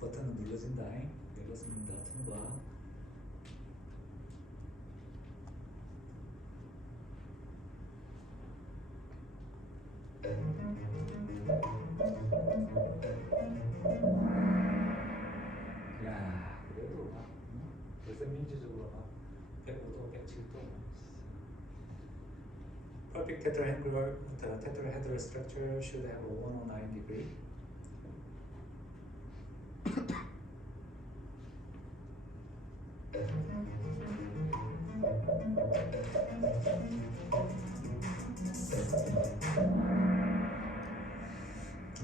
버튼은 눌러진다. 눌렀습니다. 통과. 야, 그래도 막 벌써 민주적으로 막 105도, 107도. Perfect tetrahedral, the tetrahedral structure should have a 109 degree.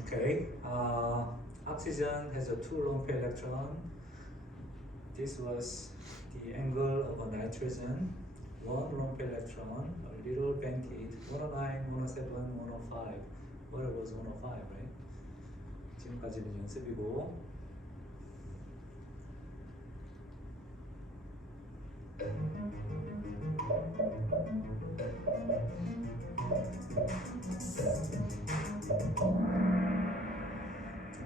Okay, oxygen has a 2 lone pair electron. This was the angle of a nitrogen. 1 lone pair electron, a little bented, 109, 107, 105. What was 105, right? 지금까지는 연습이고.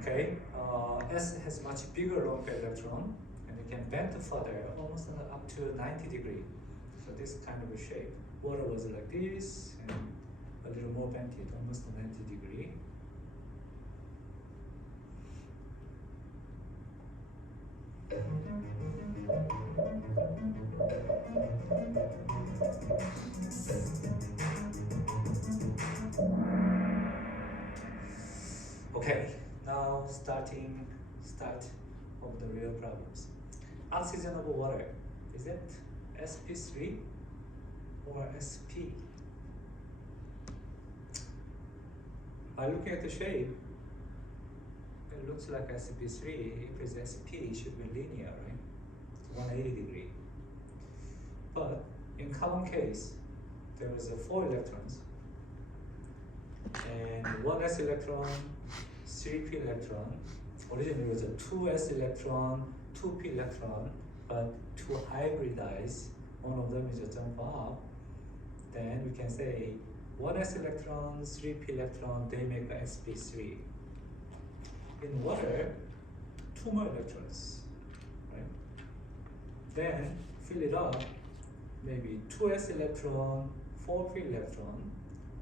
Okay, S has much bigger lone pair electron and it can bend further almost up to 90 degrees. So this kind of a shape. Water was like this and a little more bented, almost 90 degrees. Okay, now start of the real problems. Oxygen of water, is it sp3 or sp? By looking at the shape, it looks like sp3. If it's sp, it should be linear, right? It's 180 degrees. But in common case, there was 4 electrons and 1 s electron, 3 p electron. Originally it was a 2 s electron, 2 p electron, but to hybridize, one of them is a jump up. Then we can say 1 s electron, 3 p electron, they make a sp3. In water, 2 more electrons, right? Then fill it up, maybe 2s electron, 4p electron,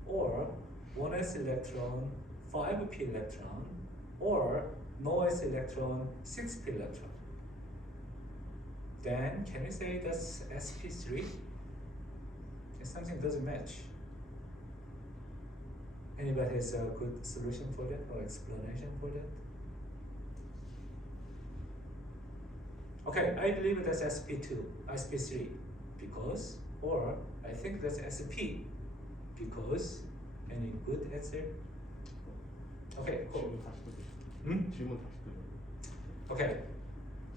or 1s electron, 5p electron, or no s electron, 6p electron. Then can we say that's sp3? If something doesn't match. Anybody has a good solution for that or explanation for that? Okay, I believe that's sp2, sp3, because, or I think that's sp, because, any good answer? Okay, cool. 질문 다시 드릴게요. Hmm? 질문 다시 드릴게요. Okay,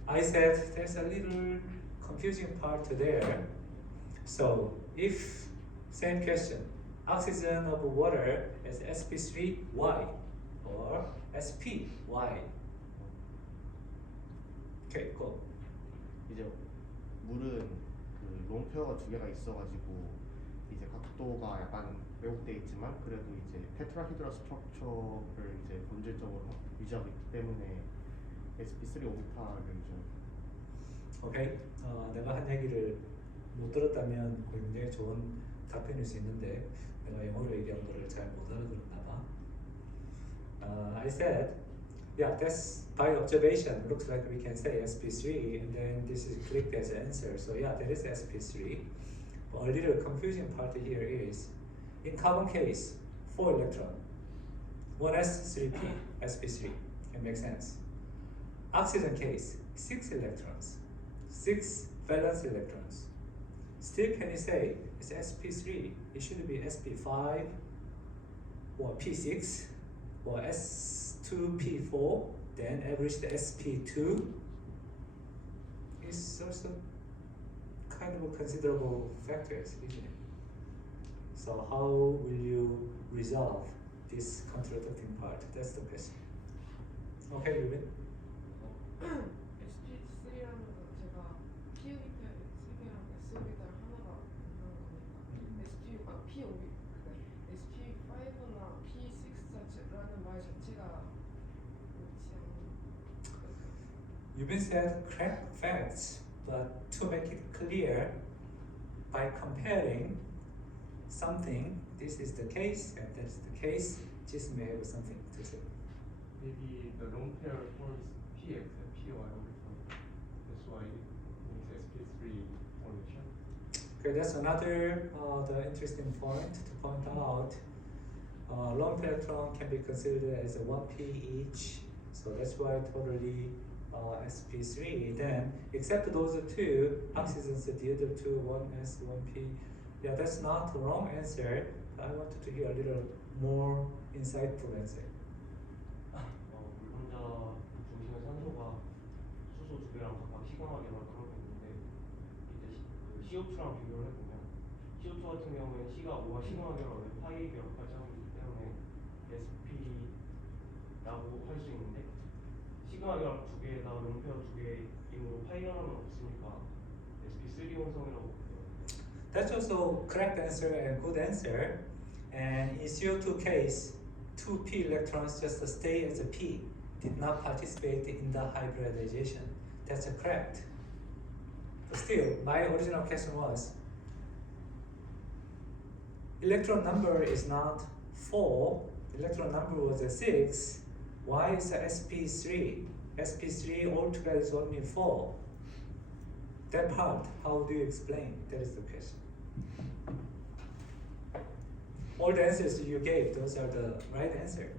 I said there's a little confusing part there. So if, same question, oxygen of water is sp3, why? Or sp, why? Okay, go. 이제 물은 그 롱페어가 2개가 있어가지고 이제 각도가 약간 왜곡돼 있지만 그래도 이제 테트라히드럴 스트럭처를 이제 본질적으로 유지하고 있기 때문에 sp3 오비타를 유지합니다. 오케이. 내가 한 얘기를 못 들었다면 굉장히 좋은 답변일 수 있는데 내가 영어로 얘기한 거를 잘 못 알아들었나 봐. I said, yeah, that's by observation. Looks like we can say sp3, and then this is clicked as an answer. So yeah, that is sp3. But a little confusing part here is, in carbon case, 4 electron, 1s, 3p, sp3. It makes sense. Oxygen case, 6 electrons, 6 valence electrons. Still, can you say it's sp3? It should be sp5 or p6 or s2p4, then average the sp2 is also kind of a considerable factors, isn't it? So how will you resolve this contradicting part? That's the question. Okay, Ruben? SP3라는 건 제가 P 오비탈 3개랑 S오비탈 하나가 있는 거니까 SP5나 P6라는 말 자체가 그렇지 않은 Ruben said correct facts, but to make it clear, by comparing something, this is the case and that's the case, just may have something to say. Maybe the lone pair forms Px and Py orbital. That's why it makes sp3 formation. Okay, that's another the interesting point to point out. Lone pair electron can be considered as a 1p each, so that's why totally sp3. Then, except those two oxygens, the other two, 1s, 1p. Yeah, that's not the wrong answer. I wanted to hear a little more insightful answer. 물 혼자 중심의 산소가 수소 두 개랑 각각 시그마 결합을 하고 있는데 이제 그 CO2랑 비교를 해보면 CO2 같은 경우에는 C가 5와 시그마 결합을 파이 결합까지 하고 있기 때문에 SP라고 할 수 있는데 시그마 결합 두 개에다 롱페어 두 개이므로 파이 결합은 없으니까 SP3 혼성이라고 보고요. That's also correct answer and good answer. And in CO2 case, 2p electrons just stay as a p, did not participate in the hybridization. That's correct. But still, my original question was, electron number is not 4, electron number was a 6, why is sp3? sp3 altogether is only 4. That part, how do you explain? That is the question. All the answers you gave, those are the right answer.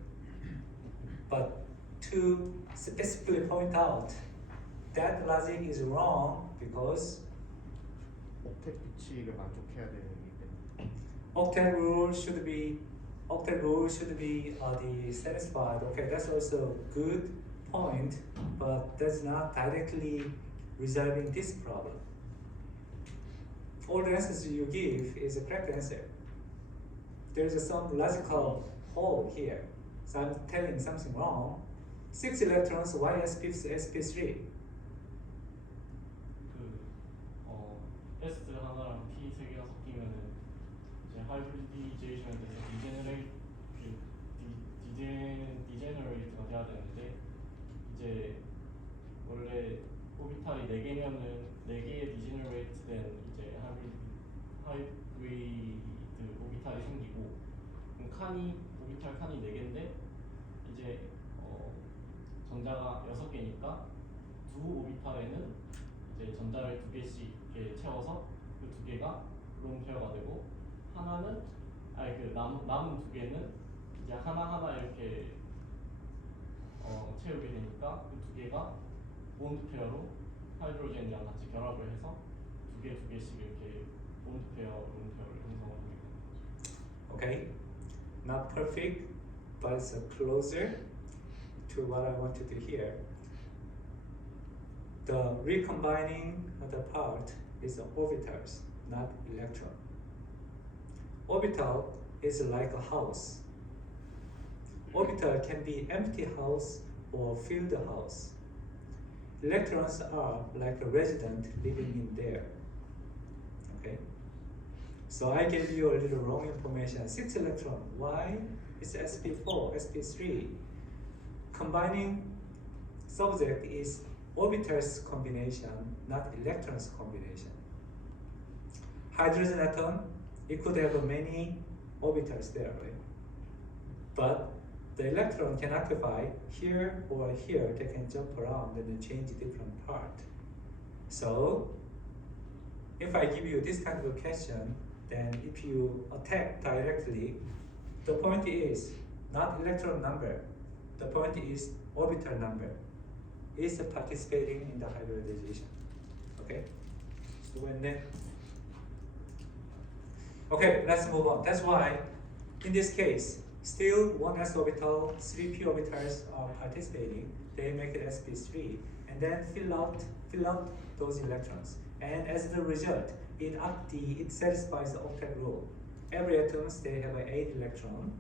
But to specifically point out that logic is wrong because 옥텟 규칙을 만족해야 되는 게 octet rule should be the satisfied. Okay, that's also good point, but that's not directly resolving this problem. All the answers you give is a correct answer. There's some logical hole here. So I'm telling something wrong. 6 electrons, why sp3? S 하나랑 P 세 개가 섞이면은 이제 하이브리디제이션에 대해서 디제너레이트가 돼야 되는데 이제 원래 오비탈이 4개면은 4개의 디제너레이트된 이제 하이브리드 오비탈이 생기고 그럼 오비탈 칸이 4개인데 이제 전자가 6개니까 두 오비탈에는 이제 전자를 2개씩 이렇게 채워서 그 2개가 론 페어가 되고 하나는 남은 2개는 이제 하나하나 이렇게 채우게 되니까 그 2개가 본드 페어로 하이드로젠이랑 같이 결합을 해서 2개씩 이렇게 본드 페어, 론 페어를 형성하게 되는 거죠. Okay, not perfect, but it's closer to what I wanted to hear. The recombining of the part is the orbitals, not electron. Orbital is like a house. Orbital can be empty house or filled house. Electrons are like a resident living in there. Okay? So I gave you a little wrong information. 6 electron. Why? It's sp4, sp3. Combining subject is orbitals combination, not electrons combination. Hydrogen atom, it could have many orbitals there, right? But the electron can occupy here or here. They can jump around and then change different part. So, if I give you this kind of a question, then if you attack directly, the point is not electron number. The point is orbital number is participating in the hybridization. Okay? So when then, okay, let's move on. That's why in this case, still 1s orbital, 3p orbitals are participating. They make it sp3 and then fill out those electrons. And as the result, it satisfies the octet rule. Every atoms they have an 8 electron,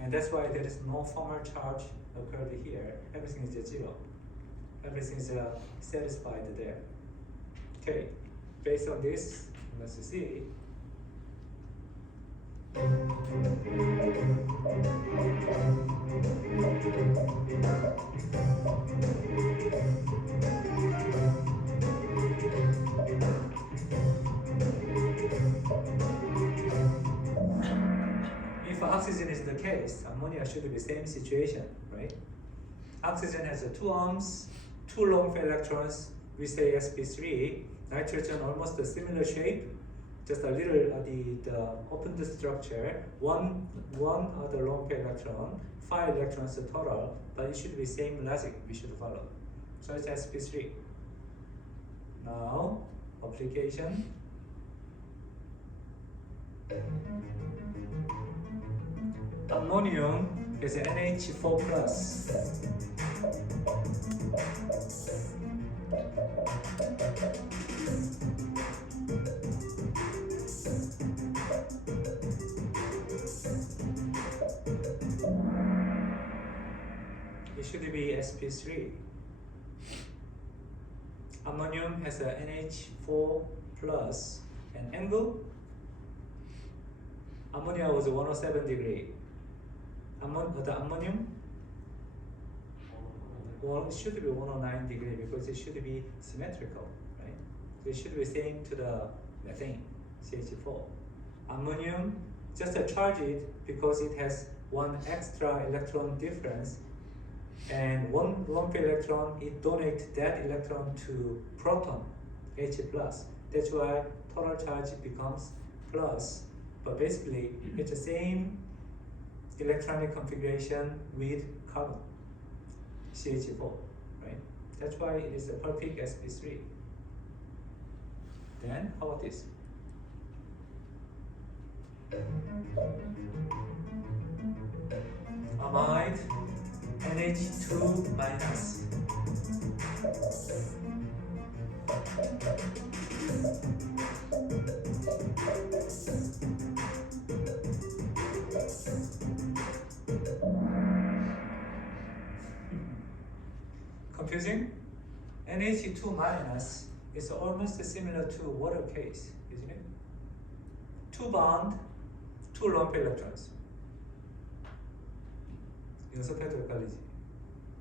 and that's why there is no formal charge occurred here. Everything is 0. Everything is satisfied there. Okay, based on this, let's see. If oxygen is the case, ammonia should be same situation, right? Oxygen has two arms, two lone pair electrons. We say sp3. Nitrogen almost a similar shape, just a little the opened structure. One other lone pair electron, 5 electrons total, but it should be same logic we should follow. So it's sp3. Now application. Ammonium is NH4 plus. It should be sp3. Ammonium has a NH4 plus and angle. Ammonia was 107 degree. The ammonium it should be 109 degree because it should be symmetrical, right? So it should be same to the methane, CH4. Ammonium just charge it because it has one extra electron difference, and one lone pair electron, it donates that electron to proton, H plus. That's why total charge becomes plus. But basically, it's the same electronic configuration with carbon, CH4, right? That's why it is a perfect sp3. Then, how about this? Amide NH2 minus. Confusing? NH2 minus is almost similar to water case, isn't it? 2 bond, 2 lone pair electrons. 연습해도 헷갈리지.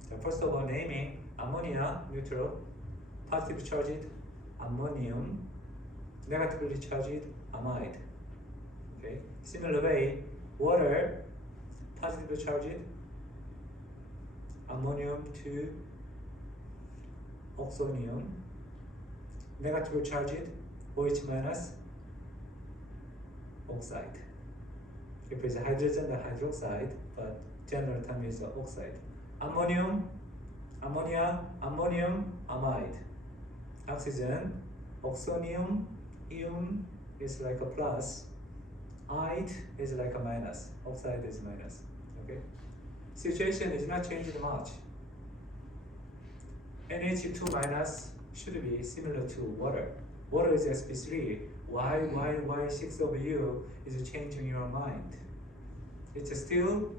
자, first of all, naming ammonia neutral, positive charged ammonium, negatively charged amide. Okay. Similar way, water, positively charged ammonium to oxonium, negatively charged OH minus oxide. If it's hydrogen, the hydroxide, but general term is oxide. Ammonium, ammonia, ammonium, amide. Oxygen, oxonium, ion is like a plus. Ide is like a minus. Oxide is minus. Okay. Situation is not changing much. NH2 minus should be similar to water. Water is sp3. Why 6 of you is changing your mind? It's still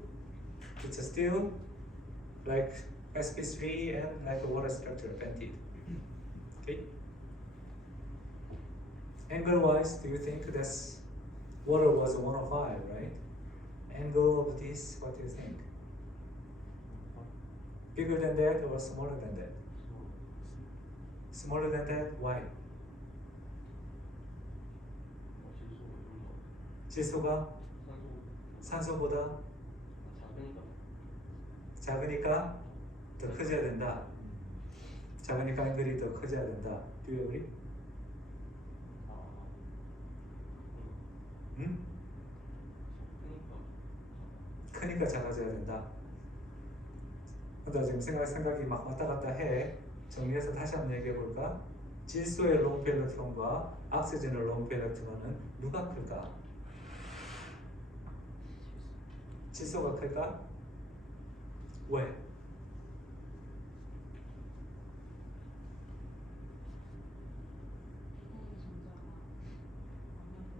like sp3 and like a water structure pented. Okay. Angle wise, do you think that's water was 105, right? Angle of this, what do you think? Bigger than that or smaller than that? Smaller than that, why? 질소가 산소보다 작으니까 더 커져야 된다. 작으니까 앵글이 더 커져야 된다. Do you agree? 응? 크니까 작아져야 된다. 나 지금 생각이 막 왔다 갔다 해. 정리해서 다시 한번 얘기해 볼까? 질소의 lone pair electron과 오xygen의 lone pair electron은 누가 클까? 질소가 클까? 왜?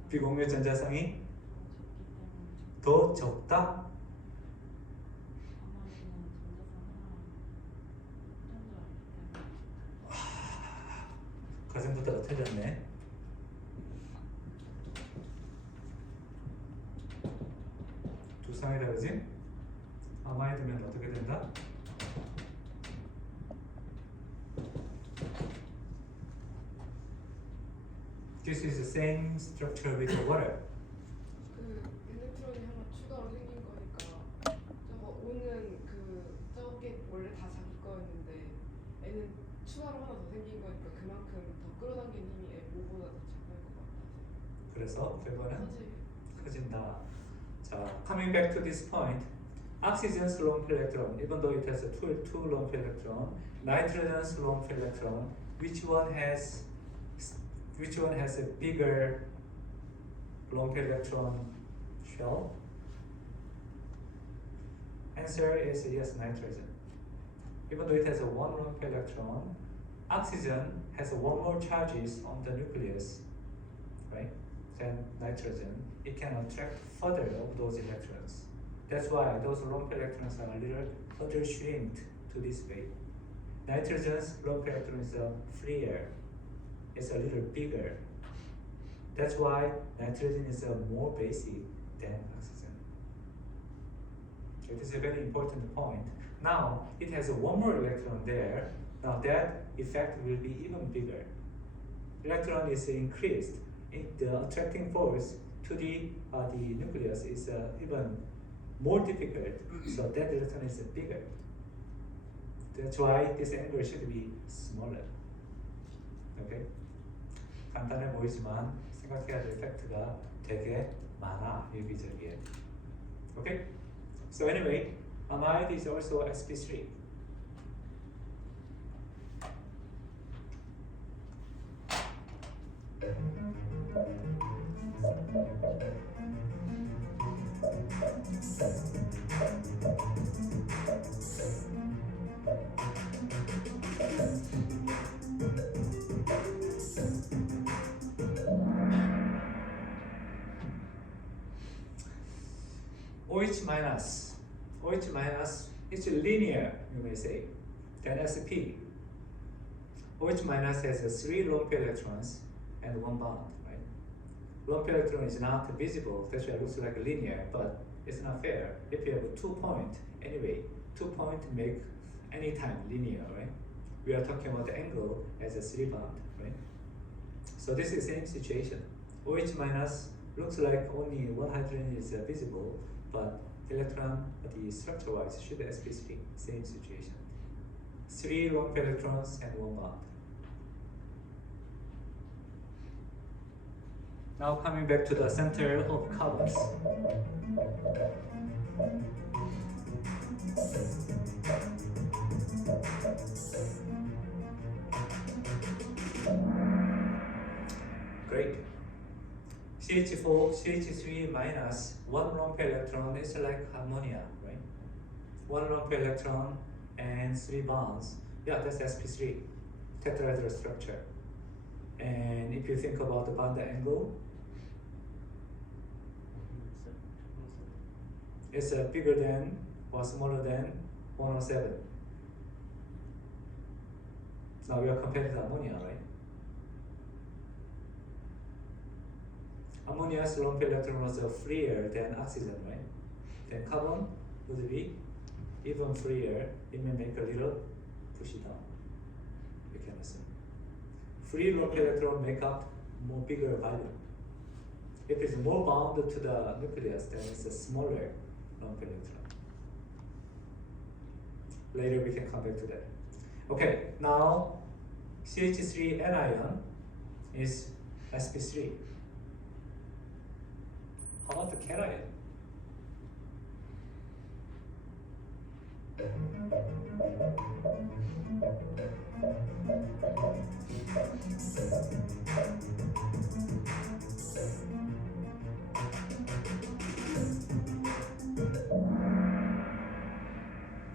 비공유 전자성이 더 적다? 가슴부터가 터졌네. 구성이라 그지? 아마에 두면 어떻게 된다? This is the same structure with the water. 그 일렉트론이 하나 추가로 생긴 거니까 저거 O는 그 저게 원래 다 자기 거였는데 N은 추가로 하나 더 생긴 거니까 그만큼 더 끌어당긴 힘이 O보다 더 작을 것 같아. 그래서 결과는 사실 커진다. 자, coming back to this point, oxygen's lone pair electron, even though it has a two lone pair electron, nitrogen's lone pair electron, which one has a bigger lone pair electron shell? Answer is yes, nitrogen. Even though it has a one lone pair electron, oxygen has one more charges on the nucleus, right? Than nitrogen. It can attract further of those electrons. That's why those lone pair electrons are a little further shrinked to this way. Nitrogen's lone pair electron is freer. It's a little bigger. That's why nitrogen is more basic than oxygen. It is a very important point. Now it has one more electron there. Now that effect will be even bigger. Electron is increased. The attracting force to the nucleus is even more difficult. So that electron is bigger. That's why this angle should be smaller. Okay? 간단해 보이지만 생각해야 될 팩트가 되게 많아, 여기저기에. Okay? So anyway, amide is also sp3. OH minus, it's linear, you may say, than sp. OH minus has 3 lone pair electrons and 1 bond, right? Lone pair electron is not visible, that's why it looks like linear, but it's not fair. If you have a 2 point, anyway, 2 point make any time linear, right? We are talking about the angle as a 3 bond, right? So this is the same situation. OH minus looks like only one hydrogen is visible, but electron, the structure-wise, should be sp3. Same situation. 3 lone pair electrons and 1 bond. Now coming back to the center of carbons. Great. CH4, CH3 minus 1 lone pair electron is like ammonia, right? 1 lone pair electron and 3 bonds. Yeah, that's sp3, tetrahedral structure. And if you think about the bond angle, it's bigger than or smaller than 107. Now we are comparing to ammonia, right? Ammonia's lone pair electron was freer than oxygen, right? Then carbon would be even freer. It may make a little push it down mechanism. Free lone pair electron make up more bigger volume. If it's more bound to the nucleus, then it's a smaller lone pair electron. Later we can come back to that. Okay, now CH3 anion is sp3. How about the cation?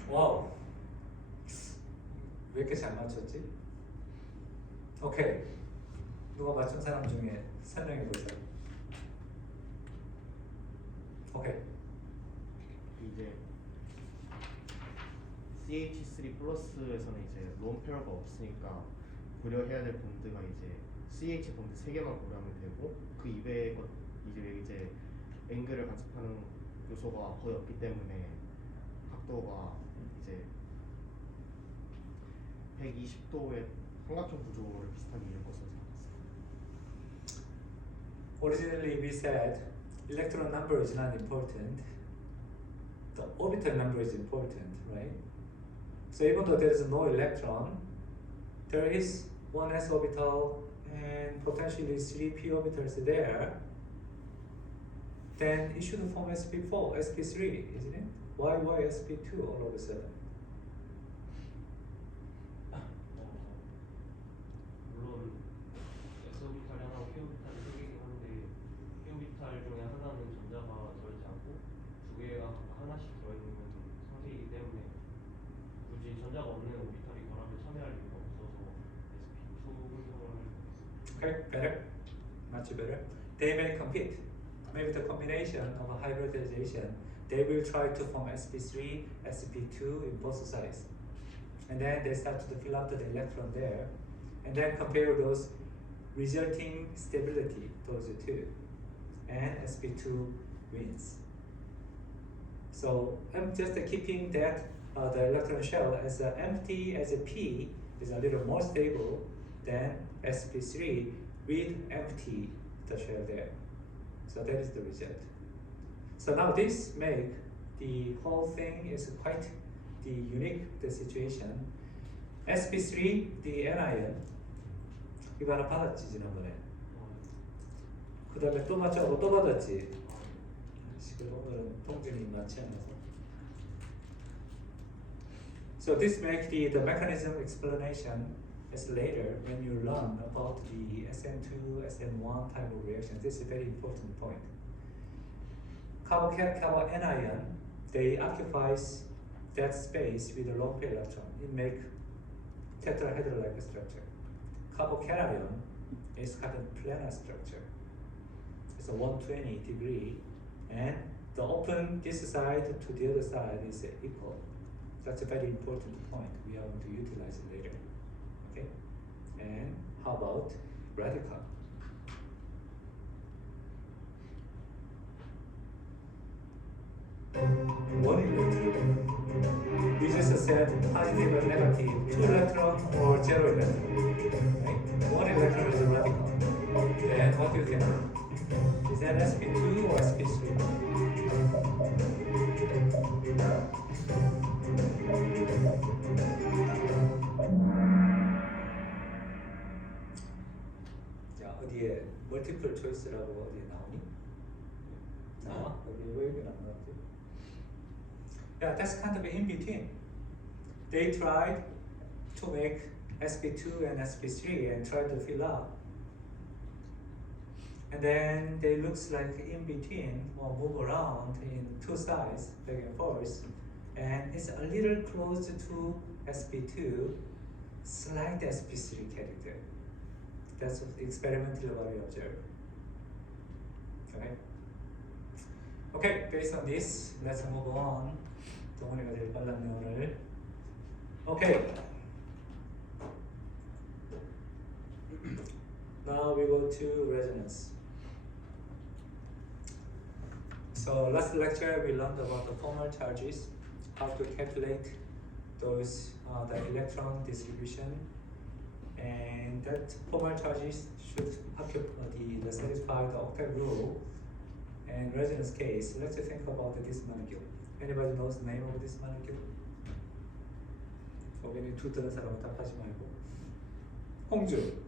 와우, 왜 이렇게 잘 맞췄지? 오케이, 누가 맞춘 사람 중에 설명해 보세요. 오케이. 이제 CH3 플러스에서는 이제 론 페어가 없으니까 고려해야 될 본드가 이제 CH 본드 3개만 고려하면 되고 그 이외의 것 이제 앵글을 간섭하는 요소가 거의 없기 때문에 각도가 이제 120도의 삼각형 구조를 비슷하게 이룰 것으로 생각했습니다. Originally we said electron number is not important. The orbital number is important, right? So even though there is no electron, there is one s orbital and potentially 3 p orbitals there. Then it should form sp4, sp3, isn't it? Why sp2 all of a sudden? 물론 S 오비탈이 하나고 P 오비탈이 세 개긴 한데 P 오비탈 중에 하나는 전자가 들어있지 않고 두 개가 하나씩 들어있는 상태이기 때문에 굳이 전자가 없는 오비탈이 결합에 참여할 이유가 없어서 SP2 분석을 할 수 있습니다. Okay, better, much better. They may compete. Maybe the combination of a hybridization, they will try to form sp3, sp2 in both sides. And then they start to fill up the electron there, and then compare those resulting stability, those two, and sp2 wins. So I'm just keeping that the electron shell as empty as a p is a little more stable than sp3 with empty the shell there. So that is the result. So now this make the whole thing is quite the unique the situation. sp3 the anion 이거 하나 받았지 지난번에. 그 다음에 또 맞춰고 또 받았지. 지금 오늘은 통증이 많지 않아서. So this makes the mechanism explanation as later when you learn about the SN2, SN1 type of reaction. This is a very important point. Carbon anion, they occupies that space with a lone pair electron. It make tetrahedral-like structure. Carbocation is carbon planar structure. It's a 120 degree, and the open this side to the other side is equal. That's a very important point. We are going to utilize it later. Okay, and how about radical? One electron. We just said positive or negative, 2 electron or 0 electron. Right? 1 electron is a radical. Then what do you think? Is that sp2 or sp3? 자, 어디에 멀티플 초이스라고 어디에 나오니? 나와? 여기 왜 여기 안 나왔지? Yeah, that's kind of in between. They tried to make sp2 and sp3 and tried to fill up. And then they looks like in between or move around in two sides, back and forth. And it's a little close to sp2, slight sp3 character. That's experimentally what we observe. Okay. Okay, based on this, let's move on. 동훈이가 제일 빨랐네 오늘. Okay. Now we go to resonance. So last lecture we learned about the formal charges, how to calculate those the electron distribution, and that formal charges should satisfy the octet rule. And resonance case, let's think about this molecule. Anybody knows the name of this molecule? 괜히 두 들은 사람은 답하지 말고. 홍주.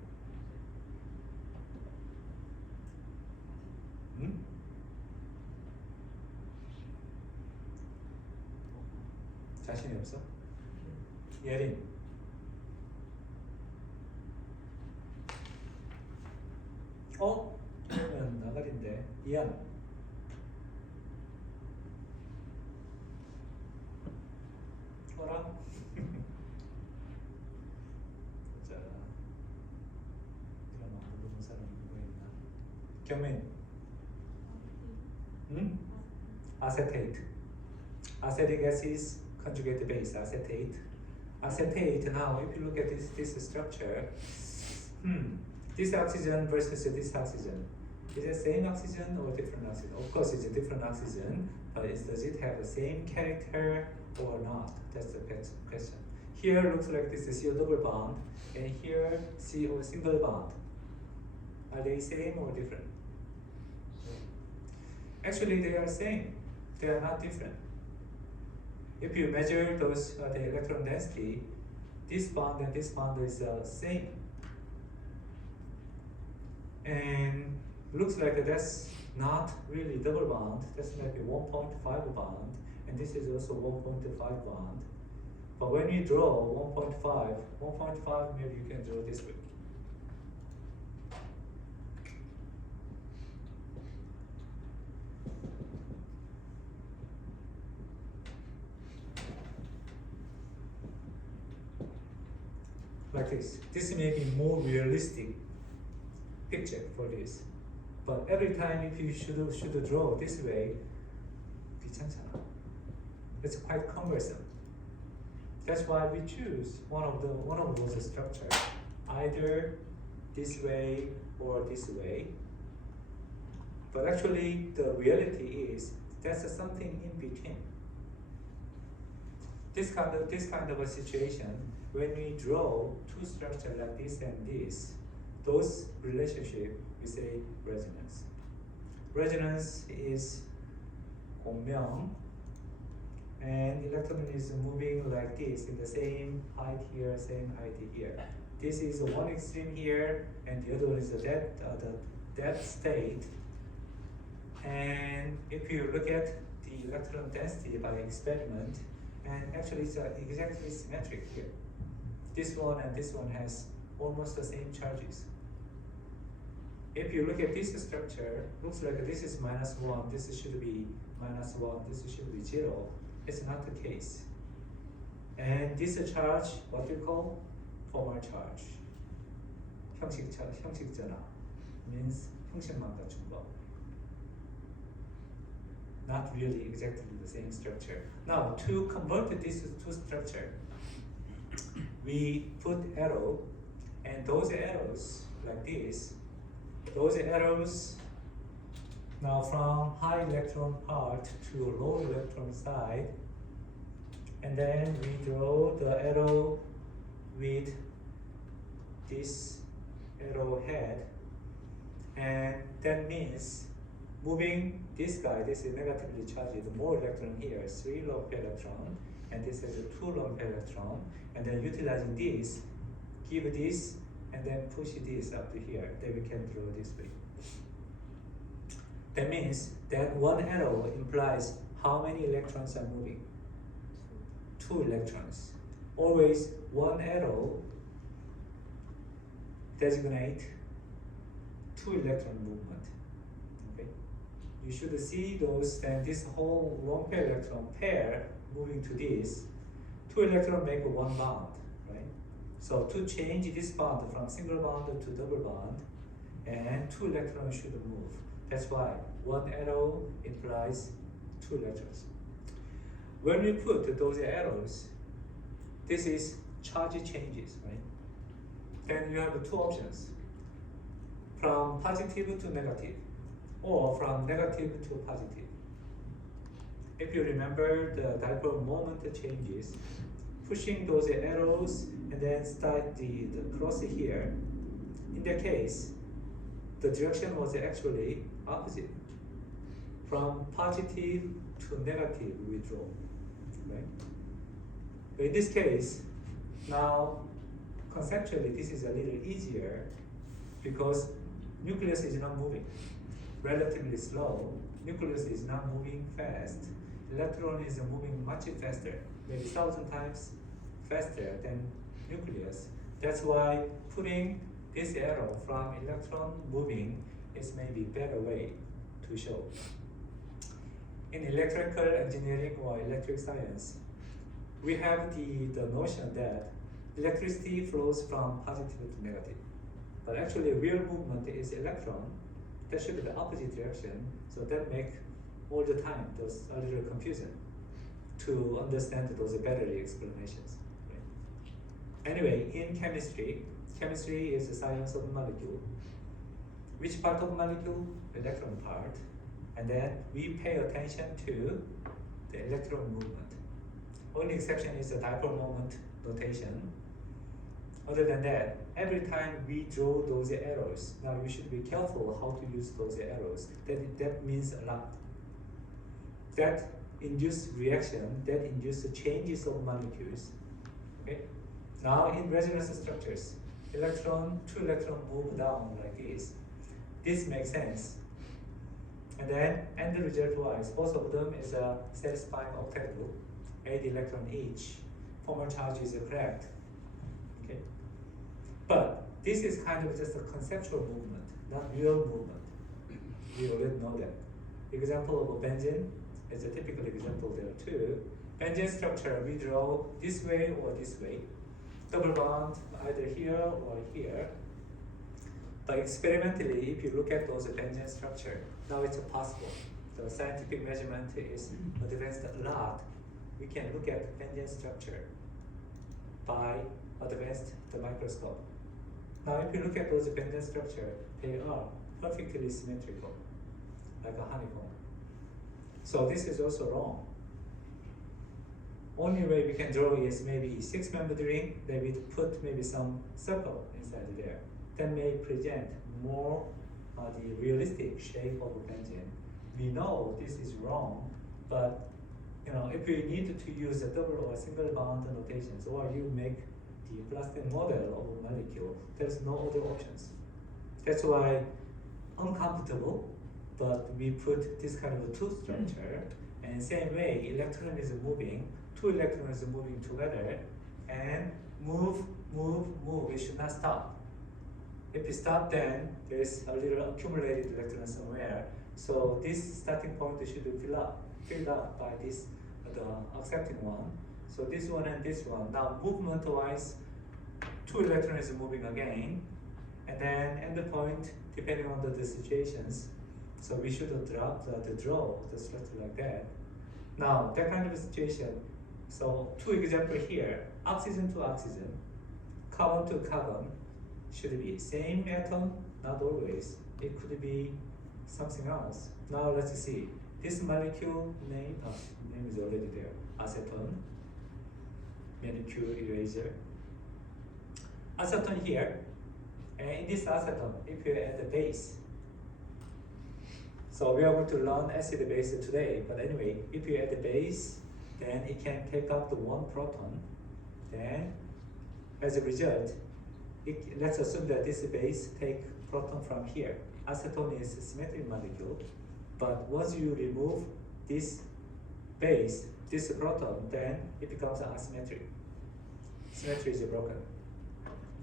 응? 자신이 없어? 예린. 그러면 나가린데. 이한. 어라? 자, 드라마 모르는 사람이 누가 있나? 경민. 응? Acetate. Acetic acid conjugate base, acetate. Acetate, now if you look at this structure, this oxygen versus this oxygen. Is it same oxygen or different oxygen? Of course, it's a different oxygen, but does it have the same character or not? That's the question. Here looks like this is CO double bond, and here CO single bond. Are they same or different? Actually, they are same. They are not different. If you measure those the electron density, this bond and this bond is same. And looks like that's not really double bond. That's maybe 1.5 bond, and this is also 1.5 bond. But when you draw 1.5, maybe you can draw this way. Like this. This may be more realistic picture for this. But every time if you should draw this way, 귀찮잖아. It's quite cumbersome. That's why we choose one of those structures, either this way or this way. But actually, the reality is that's something in between. This kind of a situation, when we draw two structures like this and this, those relationship we say resonance. Resonance is 공명, and electron is moving like this in the same height here, same height here. This is one extreme here, and the other one is the dead state. And if you look at the electron density by experiment, and actually it's exactly symmetric here. This one and this one has almost the same charges. If you look at this structure, looks like this is -1, this should be -1, this should be 0. It's not the case. And this charge, what we call formal charge. 형식전화 means 형식만 갖춘 거. Not really exactly the same structure. Now, to convert this to structure, we put arrow, and those arrows like this, those arrows now from high electron part to low electron side, and then we draw the arrow with this arrow head, and that means moving this guy, this is negatively charged, more electron here, 3 lone pair electron, and this is a 2 lone pair electron, and then utilizing this, give this, and then push this up to here, then we can draw this way. That means that one arrow implies how many electrons are moving? 2 electrons. Always one arrow designate 2 electron movement. Okay? You should see those, then this whole lone pair electron pair moving to this, 2 electrons make 1 bond, right? So to change this bond from single bond to double bond, and 2 electrons should move. That's why one arrow implies 2 electrons. When we put those arrows, this is charge changes, right? Then you have 2 options, from positive to negative, or from negative to positive. If you remember the dipole moment changes, pushing those arrows and then start the cross here, in that case, the direction was actually opposite. From positive to negative we draw, right? But in this case, now conceptually this is a little easier because nucleus is not moving, relatively slow. Nucleus is not moving fast. Electron is moving much faster, maybe 1,000 times faster than nucleus. That's why putting this arrow from electron moving is maybe better way to show. In electrical engineering or electric science, we have the notion that electricity flows from positive to negative. But actually real movement is electron. That should be the opposite direction. So that make all the time those a little confusion to understand those battery explanations. Right? Anyway, in chemistry is the science of molecule. which part of molecule? Electron part. And then we pay attention to the electron movement. Only exception is the dipole moment notation. Other than that, every time we draw those arrows, now you should be careful how to use those arrows. That means a lot. That induce reaction, that induce changes of molecules. Okay. Now in resonance structures, two electron move down like this. This makes sense. And then end result wise, both of them is a satisfying octet group, 8 electron each. Formal charge is correct. Okay. But this is kind of just a conceptual movement, not real movement. We already know that. Example of a benzene is a typical example there too. Benzene structure we draw this way or this way. Double bond either here or here. But experimentally, if you look at those benzene structure, now it's possible. The scientific measurement is advanced a lot. We can look at benzene structure by advanced the microscope. Now, if you look at those benzene structure, they are perfectly symmetrical, like a honeycomb. So this is also wrong. Only way we can draw is maybe 6-membered ring, then we put maybe some circle inside there. That may present more the realistic shape of a benzene. We know this is wrong, but if you need to use a double or single bond notations, or you make the plastic model of a molecule, there's no other options. That's why uncomfortable, but we put this kind of a two structure, and same way electron is moving, two electrons are moving together, and move, it should not stop. If you stop, then there is a little accumulated electron somewhere. So this starting point should be filled up by this, the accepting one. So this one and this one. Now movement-wise, two electrons is moving again, and then end point depending on the situations. So we should draw the structure like that. Now that kind of situation. So two example here: oxygen to oxygen, carbon to carbon. Should be same atom, not always. It could be something else. Now let's see. This molecule name is already there. Acetone, manicure eraser. Acetone here, and in this acetone, if you add the base. So we are going to learn acid base today, but anyway, if you add the base, then it can take up the one proton. Then, as a result, let's assume that this base take proton from here. Acetone is a symmetric molecule, but once you remove this base, this proton, then it becomes asymmetric. Symmetry is broken.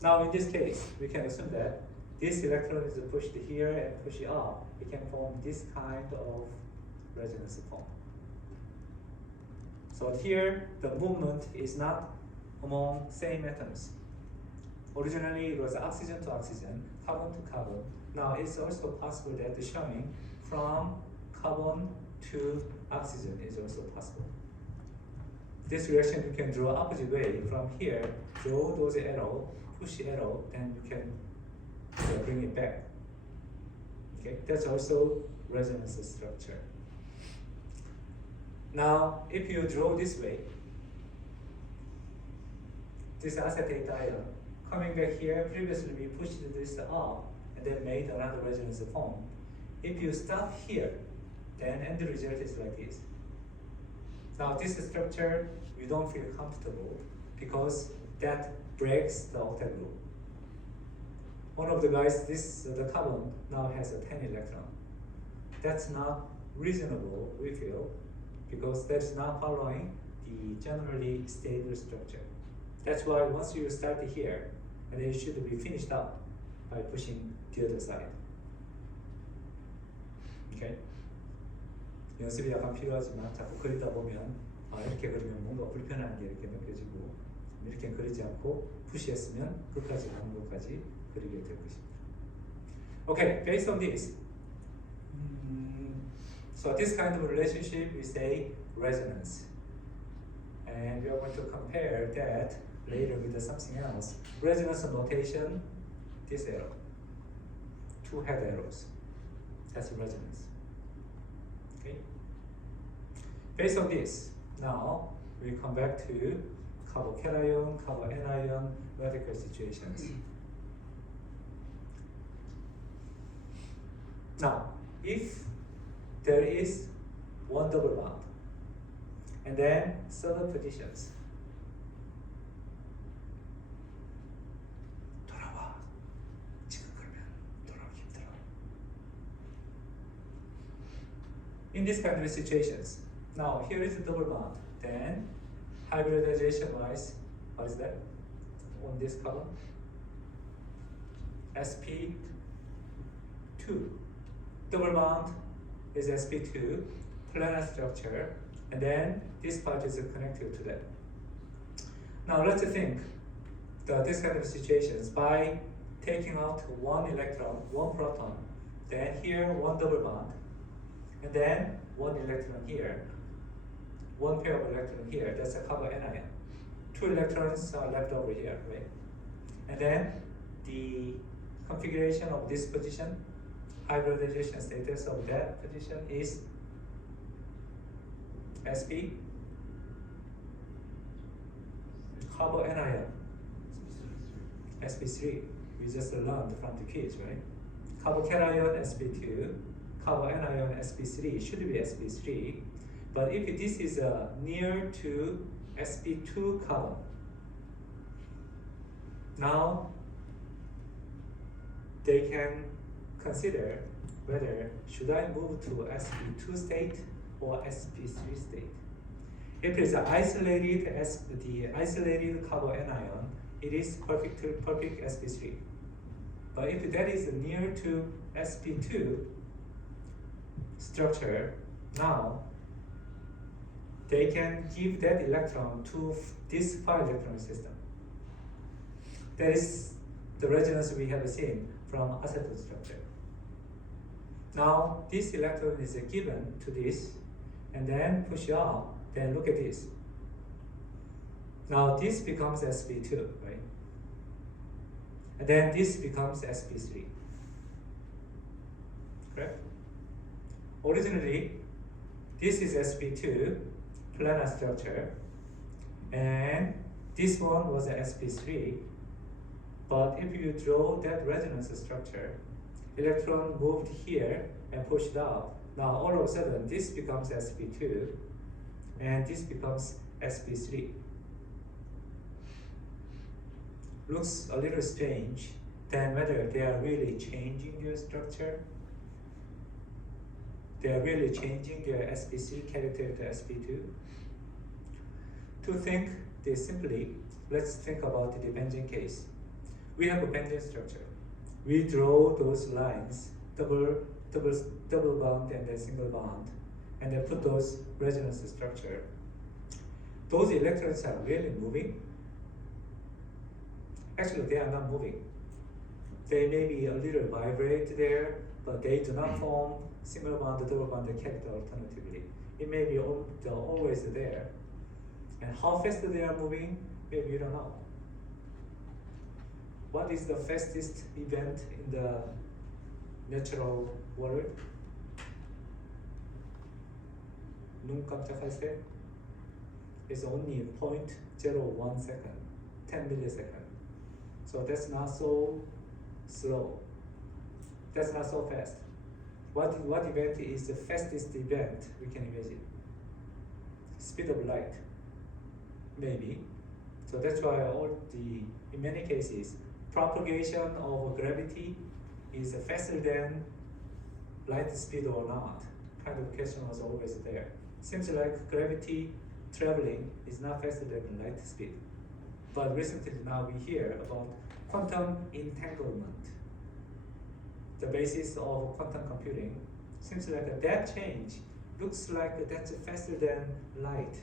Now in this case, we can assume that this electron is pushed here and pushed up. It can form this kind of resonance form. So here, the movement is not among same atoms. Originally, it was oxygen to oxygen, carbon to carbon. Now, it's also possible that the showing from carbon to oxygen is also possible. This reaction you can draw opposite way. From here, draw those arrow, push arrow, then you can bring it back. Okay, that's also resonance structure. Now, if you draw this way, this acetate ion coming back here, previously we pushed this up and then made another resonance form. If you stop here, then end result is like this. Now this structure, you don't feel comfortable because that breaks the octet group. One of the guys, the carbon now has a 10 electron. That's not reasonable, we feel, because that's not following the generally stable structure. That's why once you start here, and it should be finished up by pushing the other side. Okay? 연습이 약간 필요하지만 자꾸 그리다 보면 이렇게 그리면 뭔가 불편한 게 이렇게 느껴지고 이렇게 그리지 않고 푸시했으면 끝까지 가는 것까지 그리게 될 것입니다. Okay, based on this, so this kind of relationship we say resonance, and we are going to compare that later with something else. Resonance notation, this arrow. two head arrows. That's resonance. Okay. Based on this, now we come back to carbocation, carboanion, radical situations. Now, if there is one double bond, and then certain positions, 돌아와. 지금 그러면 돌아오기 힘들어. In this kind of situations, now here is a double bond. Then hybridization wise, what is that? On this carbon, sp2. Double bond is sp2, planar structure, and then this part is connected to that. Now let's think this kind of situations by taking out one electron, one proton, then here one double bond, and then one electron here, one pair of electron here. That's a carboanion. Two electrons are left over here, right? And then the configuration of this position, hybridization status of that position is sp carboanion sp3. We just learned from the quiz, right? Carbocation sp2, carboanion sp3 should be sp3. But if this is near to sp2 carbon, now they can consider whether should I move to sp2 state or sp3 state. If it is isolated the isolated carboanion, it is perfect sp3. But if that is near to sp2 structure, now they can give that electron to this 5-electron system. That is the resonance we have seen from acetone structure. Now this electron is given to this and then push out, then look at this. Now this becomes sp2, right? And then this becomes sp3. Correct? Originally, this is sp2, planar structure, and this one was a sp3. But if you draw that resonance structure, electron moved here and pushed out. Now all of a sudden this becomes sp2 and this becomes sp3. Looks a little strange than whether they are really changing their structure. They are really changing their sp3 character to sp2. To think this simply, let's think about the benzene case. We have a benzene structure. We draw those lines, double bond and then single bond, and then put those resonance structure. Those electrons are really moving. Actually, they are not moving. They may be a little vibrate there, but they do not form single bond, double bond character alternatively. It may be always there. And how fast they are moving, maybe you don't know. What is the fastest event in the natural world? 눈 깜짝할 새? It's only 0.01 second, 10 milliseconds. So that's not so slow. That's not so fast. What event is the fastest event we can imagine? Speed of light, maybe. So that's why in many cases, propagation of gravity is faster than light speed or not. Kind of question was always there. Seems like gravity traveling is not faster than light speed. But recently now we hear about quantum entanglement. The basis of quantum computing seems like that change looks like that's faster than light.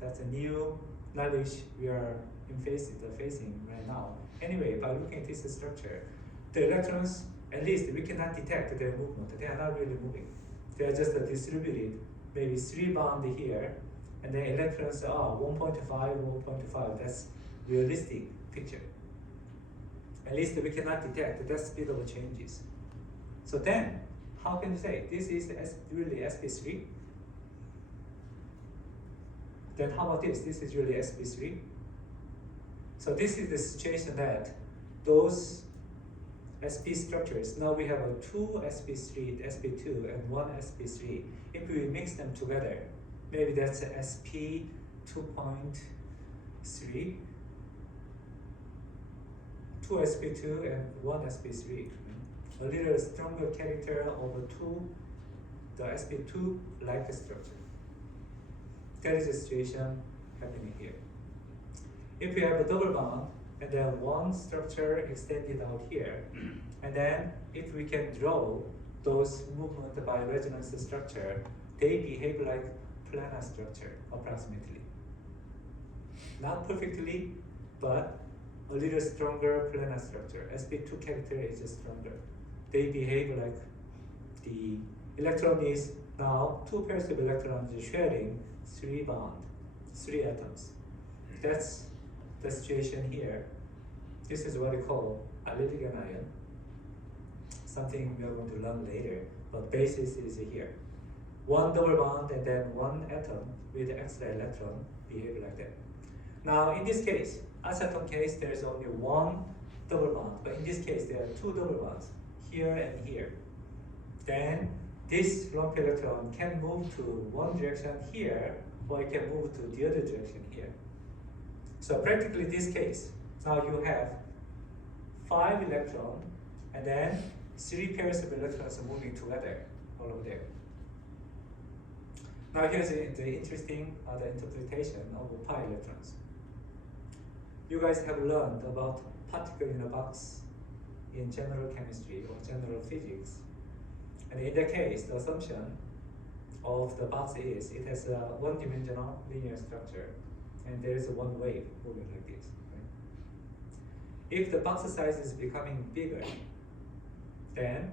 That's a new knowledge we are facing right now. Anyway, by looking at this structure, the electrons, at least we cannot detect their movement. They are not really moving. They are just distributed, maybe 3 bonds here, and then electrons are 1.5, 1.5. That's realistic picture. At least we cannot detect that speed of changes. So then, how can you say this is really sp3? Then how about this? This is really sp3. So this is the situation that those sp structures, now we have a 2 sp3, sp2, and 1 sp3. If we mix them together, maybe that's a sp 2.3, 2 sp2 and 1 sp3. A little stronger character over 2, the sp2 like structure. That is the situation happening here. If we have a double bond and then one structure extended out here, and then if we can draw those movement by resonance structure, they behave like planar structure approximately. Not perfectly, but a little stronger planar structure. sp2 character is stronger. They behave like the electron is now 2 pairs of electrons sharing 3 atoms. That's the situation here. This is what we call Allyligan ion. Something we are going to learn later, but basis is here. One double bond and then one atom with extra electron behave like that. Now in this case, acetone case, there is only one double bond, but in this case there are 2 double bonds, here and here. Then this lone pair electron can move to one direction here, or it can move to the other direction here. So practically this case, now you have 5 electrons and then 3 pairs of electrons moving together all over there. Now here's the interesting other interpretation of pi electrons. You guys have learned about particle in a box in general chemistry or general physics. And in that case, the assumption of the box is it has a one-dimensional linear structure, and there is a one wave moving like this. Right? If the box size is becoming bigger, then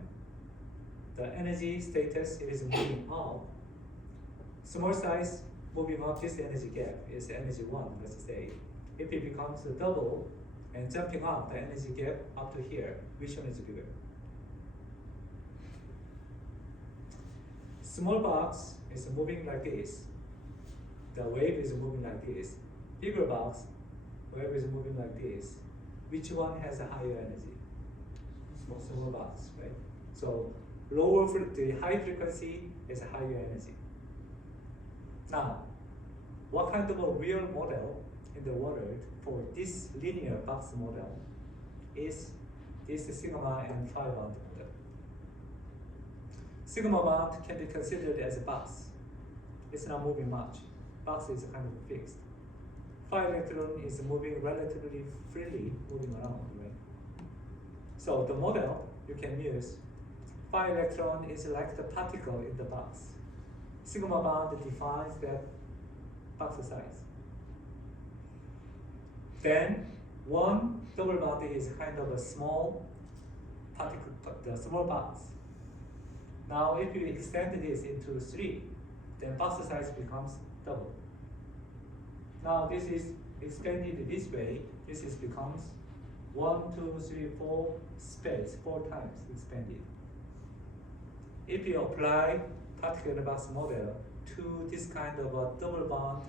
the energy status is moving up. Small size moving up, this energy gap is energy 1, let's say. If it becomes a double and jumping up the energy gap up to here, which one is bigger? Small box is moving like this. The wave is moving like this. Bigger box, wave is moving like this. Which one has a higher energy? Small box, right? So the high frequency is higher energy. Now, what kind of a real model in the world for this linear box model is this sigma and phi bond model. Sigma bond can be considered as a box. It's not moving much. Box is kind of fixed. Phi electron is moving relatively freely, moving around, right? So the model you can use, phi electron is like the particle in the box. Sigma bond defines that box size. Then one double bond is kind of a small particle, the small box. Now if you extend this into 3, then box size becomes double. Now this is expanded this way, this is becomes 1, 2, 3, 4 space, 4 times expanded. If you apply particle in a box model to this kind of a double bond,